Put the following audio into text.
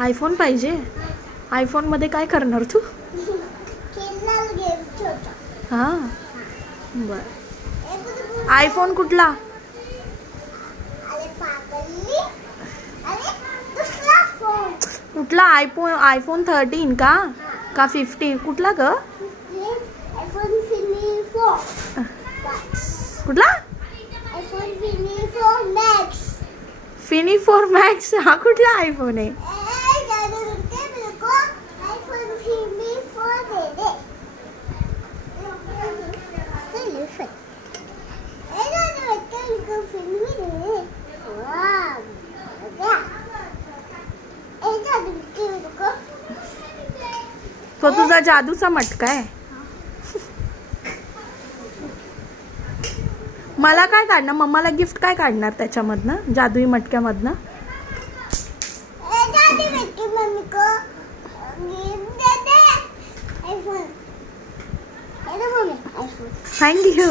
IPhone पाहिजे. IPhone मध्ये काय करणार तू? हां बर. आयफोन कुठला? कुठला? आयफोन 13 का 15 कुठला ग? कुठला? Finney 4 max. हा कुठला आयफोन आहे? तो तुझा जादूचा मटका आहे. मला काय काढणार? मम्माला गिफ्ट काय काढणार त्याच्यामधनं, जादुई मटक्यामधनं? थँक्यू.